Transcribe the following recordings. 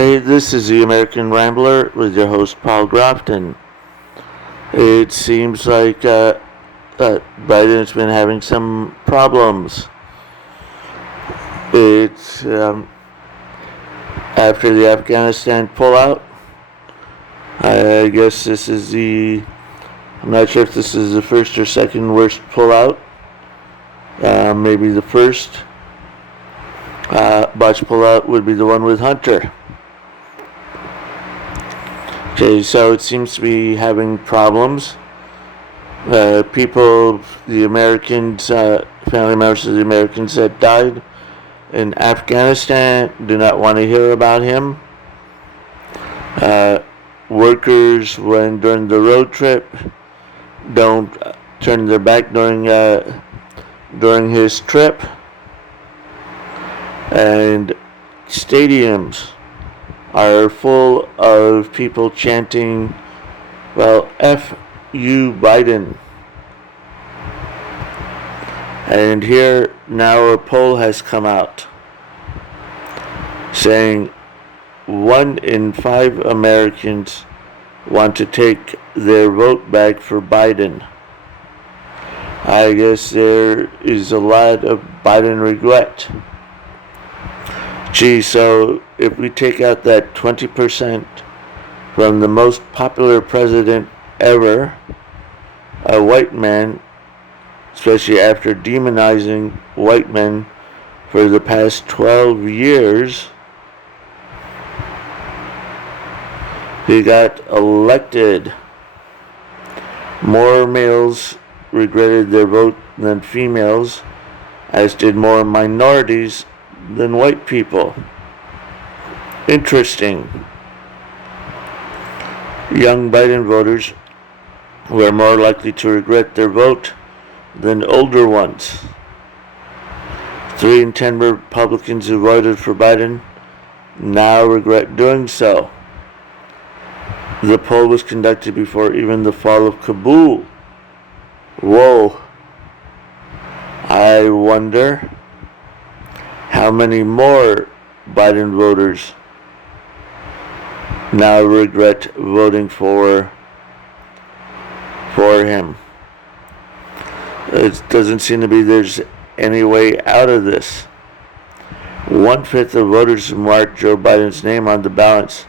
Hey, this is the American Rambler with your host Paul Grafton. It seems like Biden's been having some problems. It's after the Afghanistan pullout. I guess this is I'm not sure if this is the first or second worst pullout. Maybe the first botched pullout would be the one with Hunter. Okay, so it seems to be having problems. People, the Americans, family members of the Americans that died in Afghanistan do not want to hear about him. Workers, during the road trip, don't turn their back during his trip. And stadiums are full of people chanting, well, F you, Biden. And here now a poll has come out saying 1 in 5 Americans want to take their vote back for Biden. I guess there is a lot of Biden regret. Gee, so if we take out that 20% from the most popular president ever, a white man, especially after demonizing white men for the past 12 years, he got elected. More males regretted their vote than females, as did more minorities than white people. Interesting. Young Biden voters were more likely to regret their vote than older ones. 3 in 10 Republicans who voted for Biden now regret doing so. The poll was conducted before even the fall of Kabul. Whoa. I wonder how many more Biden voters now regret voting for him. It doesn't seem to be there's any way out of this. 1/5 of voters who marked Joe Biden's name on the ballots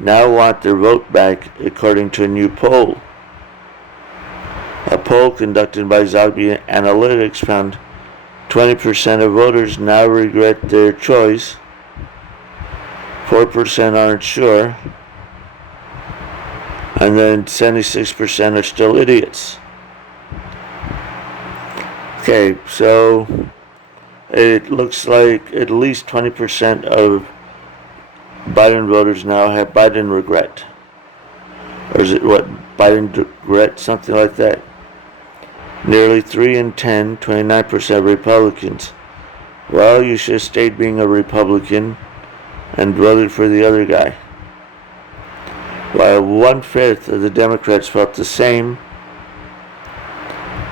now want their vote back, according to a new poll. A poll conducted by Zogby Analytics found 20% of voters now regret their choice, 4% aren't sure, and then 76% are still idiots. Okay, so it looks like at least 20% of Biden voters now have Biden regret. Or is it what? Biden regret? Something like that. Nearly 3 in 10, 29% of Republicans. Well, you should have stayed being a Republican and voted for the other guy. While 1/5 of the Democrats felt the same,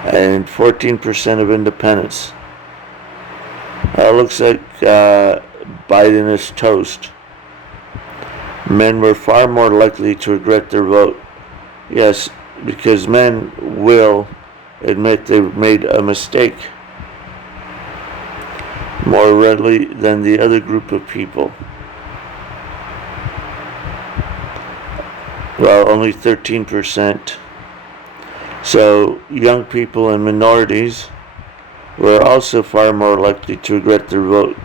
and 14% of independents. It looks like Biden is toast. Men were far more likely to regret their vote. Yes, because men will admit they've made a mistake more readily than the other group of people. Well, only 13%. So young people and minorities were also far more likely to regret their vote.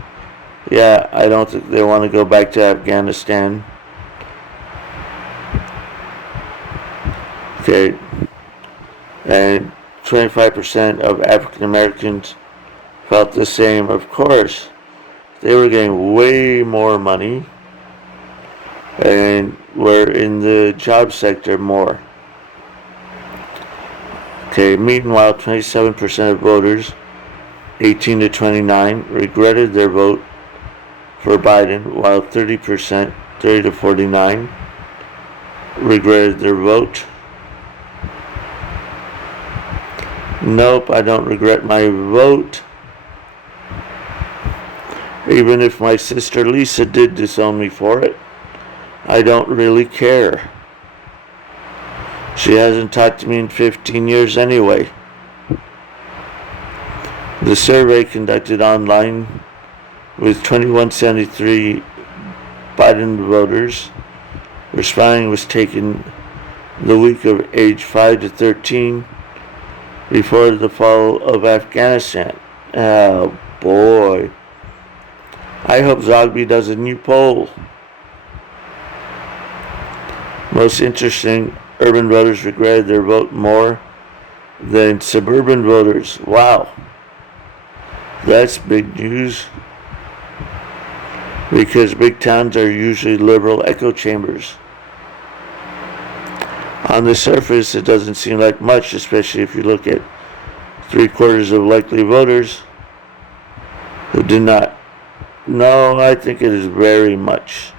Yeah, I don't think they want to go back to Afghanistan. Okay. And 25% of African Americans felt the same. Of course, they were getting way more money and were in the job sector more. Okay, meanwhile, 27% of voters 18 to 29 regretted their vote for Biden, while 30 to 49 regretted their vote. Nope, I don't regret my vote. Even if my sister Lisa did disown me for it. I don't really care. She hasn't talked to me in 15 years anyway. The survey conducted online with 2173 Biden voters responding was taken the week of age 5 to 13 before the fall of Afghanistan. Oh boy. I hope Zogby does a new poll. Most interesting, urban voters regretted their vote more than suburban voters. Wow. That's big news. Because big towns are usually liberal echo chambers. On the surface, it doesn't seem like much, especially if you look at 3/4 of likely voters who did not. No, I think it is very much.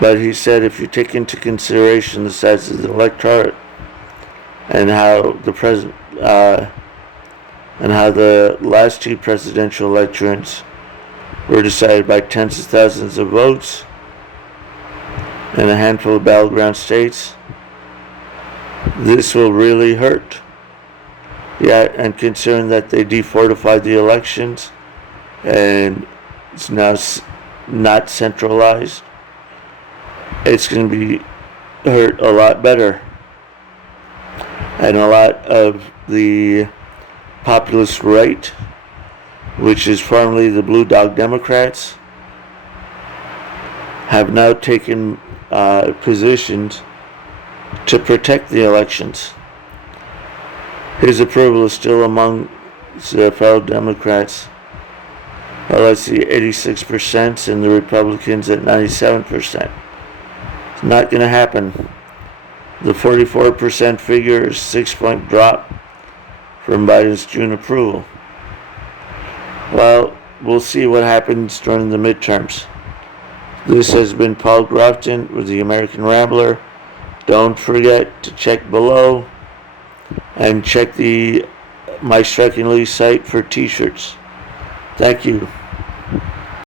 But he said if you take into consideration the size of the electorate and how the last two presidential elections were decided by tens of thousands of votes in a handful of battleground states, this will really hurt. Yeah, and considering that they defortified the elections and it's now not centralized, it's going to be hurt a lot better. And a lot of the populist right, which is formerly the Blue Dog Democrats, have now taken positions to protect the elections. His approval is still among the fellow Democrats. Let's see, 86%, and the Republicans at 97%. It's not going to happen. The 44% figure is a 6-point drop from Biden's June approval. Well, we'll see what happens during the midterms. This has been Paul Grafton with the American Rambler. Don't forget to check below and check the My Strikingly site for t-shirts. Thank you.